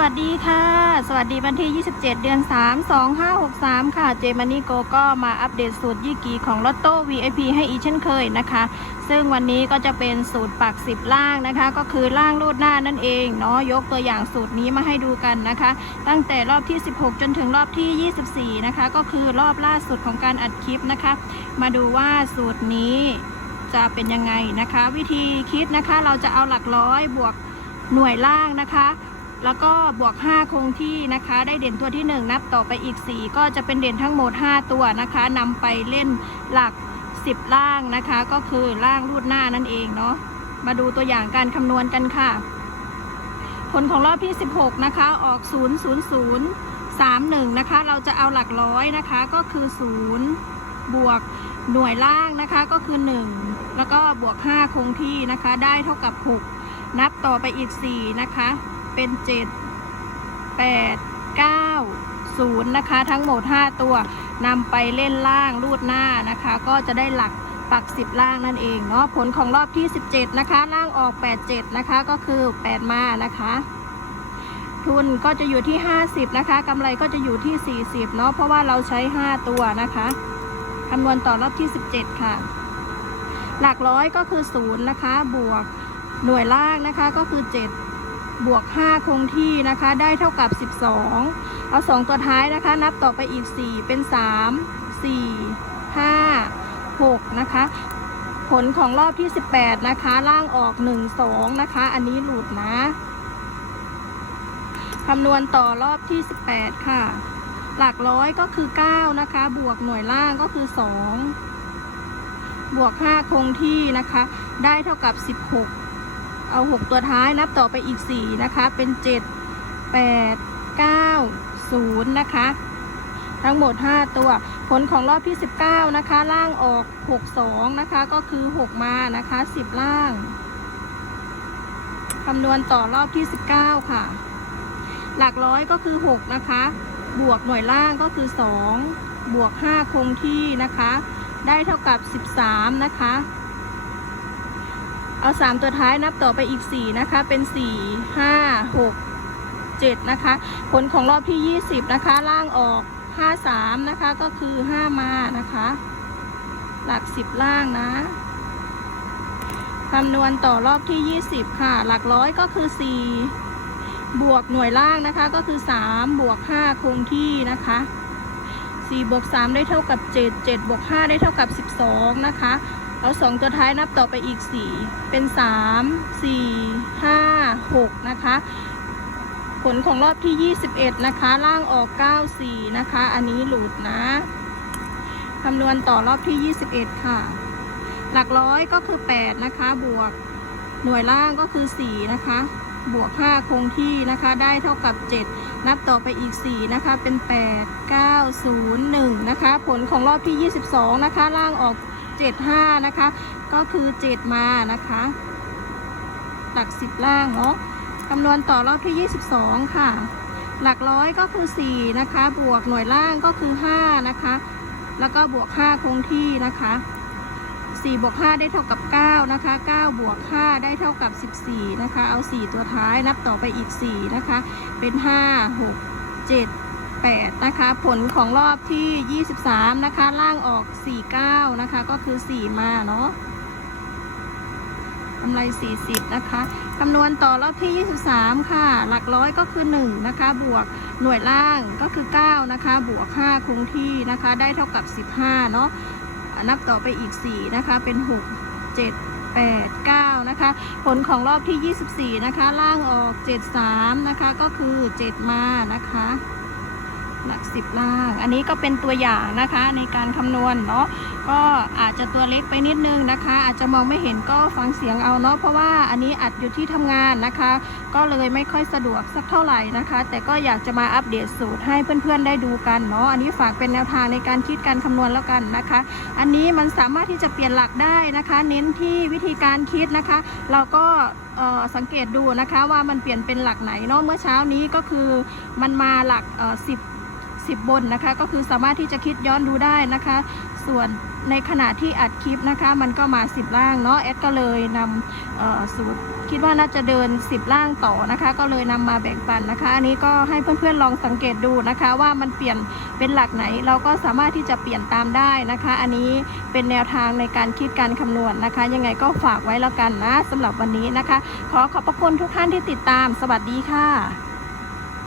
วัสดีค่ะ สวัสดีวันที่ 27 เดือน 3 2563 ค่ะ เจมานี่โกก็มาอัปเดตสูตรยี่กีของลอตโต้ VIP ให้อีกเช่นเคยนะคะ ซึ่งวันนี้ก็จะเป็นสูตรปัก 10 ล่างนะคะ ก็คือล่างรูดหน้านั่นเองเนาะยกตัวอย่างสูตรนี้มาให้ดูกันนะคะ ตั้งแต่รอบที่ 16 จนถึงรอบที่ 24 นะคะ ก็คือรอบล่าสุดของการอัดคลิปนะคะ มาดูว่าสูตรนี้จะเป็นยังไงนะคะ วิธีคิดนะคะเราจะเอาหลักร้อยบวกหน่วยล่างนะคะ แล้วก็บวก 5 คงที่นะคะ ได้เด่นตัวที่ 1 นับต่อไปอีก 4 ก็จะเป็นเด่นทั้งหมด 5 ตัวนะคะนำไปเล่นหลัก 10 ล่างนะคะ ก็คือล่างรูดหน้านั่นเองเนาะมาดูตัวอย่างการคำนวณกันค่ะ ผลของรอบที่ 16 นะคะ ออก 0 0 0 3 1 นะคะ เราจะเอาหลักร้อยนะคะก็คือ 0 บวกหน่วยล่างนะคะก็คือ 1 แล้วก็บวก 5 คงที่นะคะ ได้เท่ากับ 6 นับต่อไปอีก 4 นะคะ เป็น7 8 9 0นะคะ ทั้งหมด 5 ตัวนำไปเล่นล่างรูดหน้านะคะ ก็จะได้หลักปัก 10 ล่างนั่นเองเนาะผลของรอบที่ 17 นะคะ ล่างออก 87 นะคะ ก็คือ 8 มานะคะ ทุนก็จะอยู่ที่ 50 นะคะกำไรก็จะอยู่ที่ 40 เนาะเพราะว่าเราใช้ 5 ตัวนะคะคำนวณต่อรอบที่ 17 ค่ะ หลักร้อยก็คือ 0 นะคะ บวกหน่วยล่างนะคะก็คือ 7 บวก 5 คงที่นะคะ ได้เท่ากับ 12 เอา 2 ตัวท้ายนะคะ นับต่อไปอีก 4 เป็น 3 4 5 6 นะคะ ผลของรอบที่ 18 นะคะ ล่างออก 1 2 นะคะ อันนี้หลุดนะคำนวณต่อรอบที่ 18 ค่ะ หลักร้อยก็คือ 9 นะคะ บวกหน่วยล่างก็คือ 2 บวก 5 คงที่นะคะ ได้เท่ากับ 16 เอา 6 ตัวท้ายนับต่อไปอีก 4 นะคะ เป็น 7 8 9 0 นะคะ ทั้งหมด 5 ตัว ผลของรอบที่ 19 นะคะ ล่างออก 62 นะคะ ก็คือ 6 มานะคะ 10 ล่างคำนวณต่อรอบที่ 19 ค่ะ หลักร้อยก็คือ 6 นะคะ บวกหน่วยล่างก็คือ 2 บวก 5 คงที่นะคะ ได้เท่ากับ 13 นะคะ เอา 3 ตัวท้ายนับต่อไปอีก 4 นะคะ เป็น 4 5 6 7 นะคะ ผลของรอบที่ 20 นะคะ ล่างออก 53 นะคะ ก็คือ 5 มานะคะ หลัก 10 ล่างนะคำนวณต่อรอบที่ 20 ค่ะ หลักร้อยก็คือ 4 บวกหน่วยล่างนะคะ ก็คือ 3 บวก 5 คงที่นะคะ4บวก3ได้เท่ากับ 7 7บวก5ได้เท่ากับ 12 นะคะ เอาสองตัวท้ายนับต่อไปอีก4เป็น3 4 5 6นะคะ ผลของรอบที่21นะคะ ล่างออก94นะคะ อันนี้หลุดนะคำนวณต่อรอบที่21ค่ะ หลักร้อยก็คือ8นะคะ บวกหน่วยล่างก็คือ4นะคะ บวก5คงที่นะคะ ได้เท่ากับ7นับต่อไปอีก 4 นะคะ เป็น 8 9 0 1 นะคะ ผลของรอบที่ 22 นะคะ ล่างออก 75นะคะ ก็คือ7มานะคะ หลัก10ล่างเนาะคำนวณต่อรอบที่ 22 ค่ะ หลักร้อยก็คือ 4 นะคะ บวกหน่วยล่างก็คือ 5 นะคะ แล้วก็บวก 5 คงที่นะคะ 4 บวก 5 ได้เท่ากับ 9 นะคะ 9 บวก 5 ได้เท่ากับ 14 นะคะ เอา 4 ตัวท้ายนับต่อไปอีก 4 นะคะ เป็น 5 6 7 8 นะคะ ผลของรอบที่ 23 นะคะ ล่างออก 49 นะคะ ก็คือ 4 มาเนาะกำไร 40 นะคะคำนวณต่อรอบที่ 23 ค่ะ หลักร้อยก็คือ 1 นะคะ บวกหน่วยล่างก็คือ 9 นะคะ บวก 5 คงที่นะคะ ได้เท่ากับ 15 เนาะนับต่อไปอีก 4 นะคะ เป็น 6 7 8 9 นะคะ ผลของรอบที่ 24 นะคะ ล่างออก 73 นะคะ ก็คือ 7 มานะคะ หลักสิบล่าง อันนี้ก็เป็นตัวอย่างนะคะในการคำนวณเนาะก็อาจจะตัวเล็กไปนิดนึงนะคะ อาจจะมองไม่เห็นก็ฟังเสียงเอาเนาะเพราะว่าอันนี้อัดอยู่ที่ทำงานนะคะ ก็เลยไม่ค่อยสะดวกสักเท่าไหร่นะคะ แต่ก็อยากจะมาอัปเดตสูตรให้เพื่อนๆได้ดูกันเนาะอันนี้ฝากเป็นแนวทางในการคิดการคำนวณแล้วกันนะคะ อันนี้มันสามารถที่จะเปลี่ยนหลักได้นะคะ เน้นที่วิธีการคิดนะคะ เราก็สังเกตดูนะคะว่ามันเปลี่ยนเป็นหลักไหนเนาะเมื่อเช้านี้ก็คือมันมาหลักสิบ 50 บนนะคะ ก็คือสามารถที่จะคิดย้อนดูได้นะคะ ส่วนในขณะที่อัดคลิปนะคะ มันก็มา 10 ล่างเนาะแอดก็เลยนำสูตรคิดว่าน่าจะเดิน 10 ล่างต่อนะคะ ก็เลยนำมาแบ่งปันนะคะ อันนี้ก็ให้เพื่อนๆลองสังเกตดูนะคะ ว่ามันเปลี่ยนเป็นหลักไหน เราก็สามารถที่จะเปลี่ยนตามได้นะคะ อันนี้เป็นแนวทางในการคิดการคำนวณนนะคะ ยังไงก็ฝากไว้แล้วกันนะ สำหรับวันนี้นะคะ ขอขอบพระคุณทุกท่านที่ติดตาม สวัสดีค่ะ